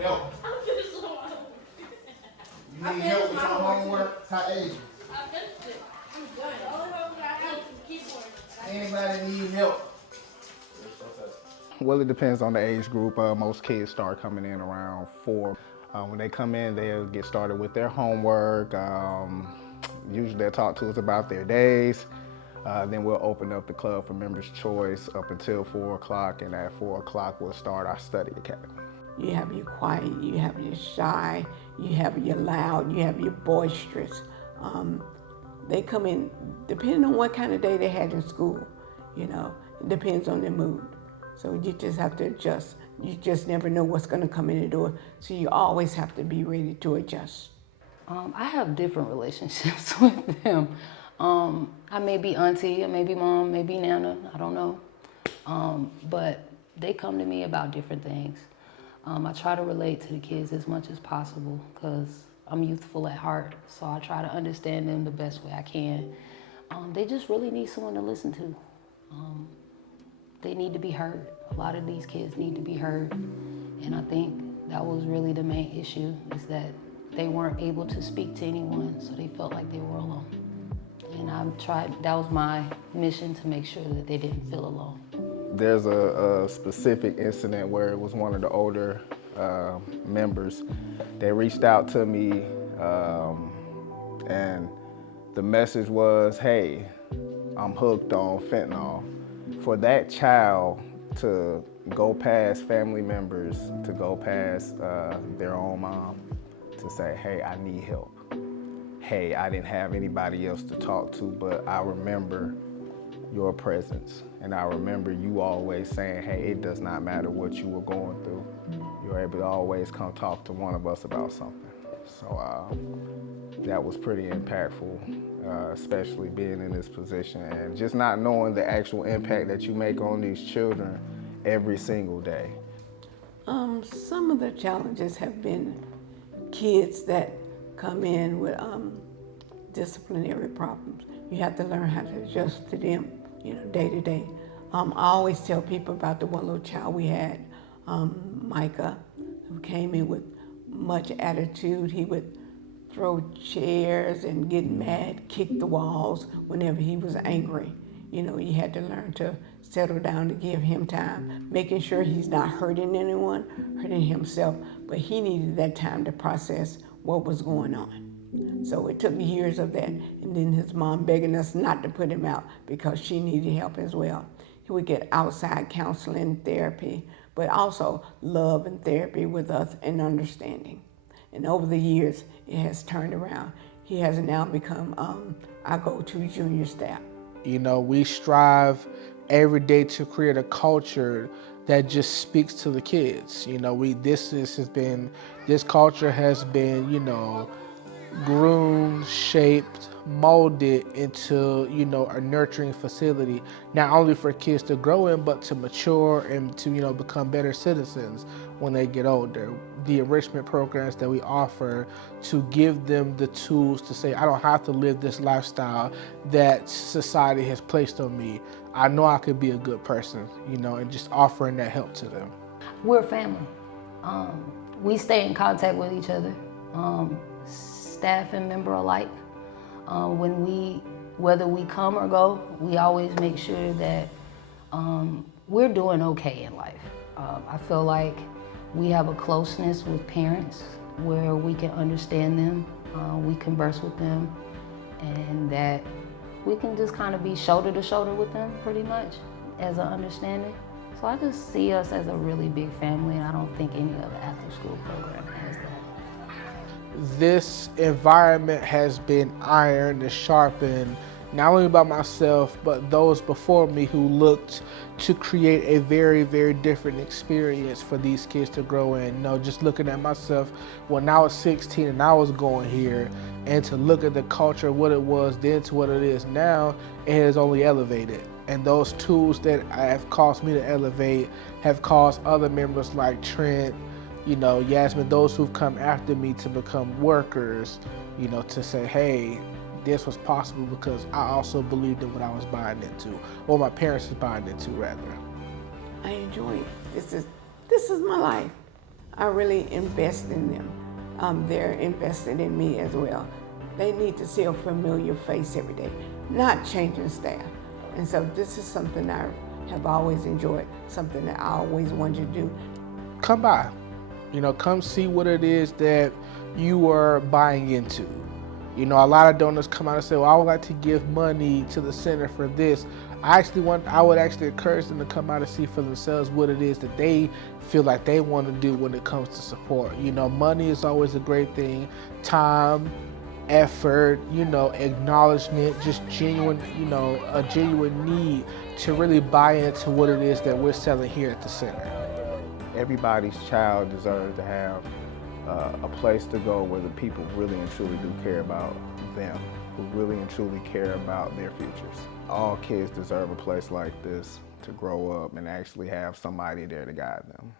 help. You need help with your homework? How age? Anybody need help? Well, it depends on the age group. Most kids start coming in around 4. When they come in, they'll get started with their homework. Usually they'll talk to us about their days. Then we'll open up the club for members' choice up until 4 o'clock, and at 4 o'clock we'll start our study academy. You have your quiet, you have your shy, you have your loud, you have your boisterous. They come in, depending on what kind of day they had in school, it depends on their mood. So you just have to adjust. You just never know what's gonna come in the door, so you always have to be ready to adjust. I have different relationships with them. I may be auntie, I may be mom, maybe nana, I don't know. But they come to me about different things. I try to relate to the kids as much as possible because I'm youthful at heart, so I try to understand them the best way I can. They just really need someone to listen to. They need to be heard. A lot of these kids need to be heard, and I think that was really the main issue, is that they weren't able to speak to anyone, so they felt like they were alone. And that was my mission, to make sure that they didn't feel alone. There's a specific incident where it was one of the older members. They reached out to me and the message was, hey, I'm hooked on fentanyl. For that child to go past family members, to go past their own mom, to say, hey, I need help. Hey, I didn't have anybody else to talk to, but I remember your presence. And I remember you always saying, hey, it does not matter what you were going through. You're able to always come talk to one of us about something. So that was pretty impactful, especially being in this position and just not knowing the actual impact that you make on these children every single day. Some of the challenges have been kids that come in with disciplinary problems. You have to learn how to adjust to them, day to day. I always tell people about the one little child we had, Micah, who came in with much attitude. He would throw chairs and get mad, kick the walls whenever he was angry. You had to learn to settle down, to give him time, making sure he's not hurting anyone, hurting himself, but he needed that time to process what was going on. So it took years of that, and then his mom begging us not to put him out because she needed help as well. He would get outside counseling, therapy, but also love and therapy with us and understanding. And over the years, it has turned around. He has now become our go-to junior staff. We strive every day to create a culture that just speaks to the kids. This culture has been, groomed, shaped, molded into, a nurturing facility, not only for kids to grow in, but to mature and to, become better citizens when they get older. The enrichment programs that we offer to give them the tools to say, I don't have to live this lifestyle that society has placed on me. I know I could be a good person, and just offering that help to them. We're a family. We stay in contact with each other, staff and member alike. Whether we come or go, we always make sure that we're doing okay in life. I feel like we have a closeness with parents where we can understand them, we converse with them, and that we can just kind of be shoulder to shoulder with them pretty much as an understanding. So I just see us as a really big family, and I don't think any other after school program has that. This environment has been ironed and sharpened, not only by myself, but those before me who looked to create a very, very different experience for these kids to grow in. Just looking at myself when I was 16 and I was going here, and to look at the culture, what it was then to what it is now, it has only elevated. And those tools that have caused me to elevate have caused other members like Trent, Yasmin, those who've come after me to become workers, to say, hey, this was possible because I also believed in what I was buying into, or my parents was buying into rather. I enjoy it. This is my life. I really invest in them. They're invested in me as well. They need to see a familiar face every day, not changing staff. And so this is something I have always enjoyed, something that I always wanted to do. Come by, come see what it is that you are buying into. A lot of donors come out and say, well, I would like to give money to the center for this. I would actually encourage them to come out and see for themselves what it is that they feel like they want to do when it comes to support. Money is always a great thing. Time, effort, acknowledgement, just genuine, a genuine need to really buy into what it is that we're selling here at the center. Everybody's child deserves to have a place to go where the people really and truly do care about them, who really and truly care about their futures. All kids deserve a place like this to grow up and actually have somebody there to guide them.